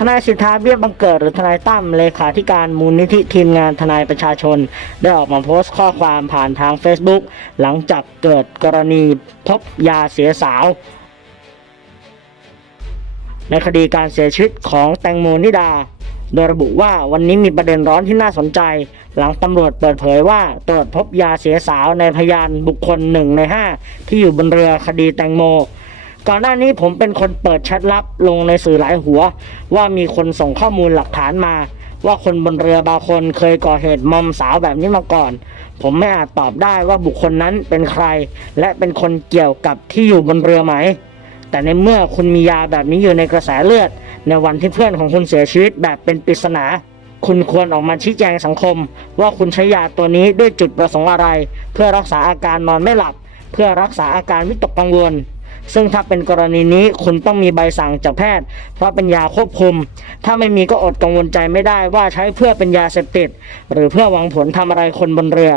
ทนายสิทธาเบี้ยบังเกิดหรือทนายตั้มเลขาธิการมูลนิธิทีมงานทนายประชาชน ได้ออกมาโพสต์ข้อความผ่านทาง Facebook หลังจากเกิดกรณีพบยาเสียสาว ในคดีการเสียชีวิตของแตงโมนิดา โดยระบุว่าวันนี้มีประเด็นร้อนที่น่าสนใจ หลังตำรวจเปิดเผยว่าตรวจพบยาเสียสาวในพยานบุคคลหนึ่งในห้าที่อยู่บนเรือคดีแตงโม ก่อนหน้านี้ผมเป็นคนเปิดแชทลับลงในสื่อหลายหัว ว่ามีคนส่งข้อมูลหลักฐานมา ว่าคนบนเรือบางคนเคยก่อเหตุมอมสาวแบบนี้มาก่อน ผมไม่อาจตอบได้ว่าบุคคลนั้นเป็นใคร และเป็นคนเกี่ยวกับที่อยู่บนเรือไหม แต่ในเมื่อคุณมียาแบบนี้อยู่ในกระแสเลือด ในวันที่เพื่อนของคุณเสียชีวิตแบบเป็นปริศนาคุณควรออกมาชี้แจงสังคม ว่าคุณใช้ยาตัวนี้ด้วยจุดประสงค์อะไร เพื่อรักษาอาการนอนไม่หลับ เพื่อรักษาอาการวิตกกังวล ซึ่งถ้าเป็นกรณีนี้คุณต้องมีใบสั่งจากแพทย์ เพราะเป็นยาควบคุม ถ้าไม่มีก็อดกังวลใจไม่ได้ว่าใช้เพื่อเป็นยาเสพติด หรือเพื่อหวังผลทำอะไรคนบนเรือ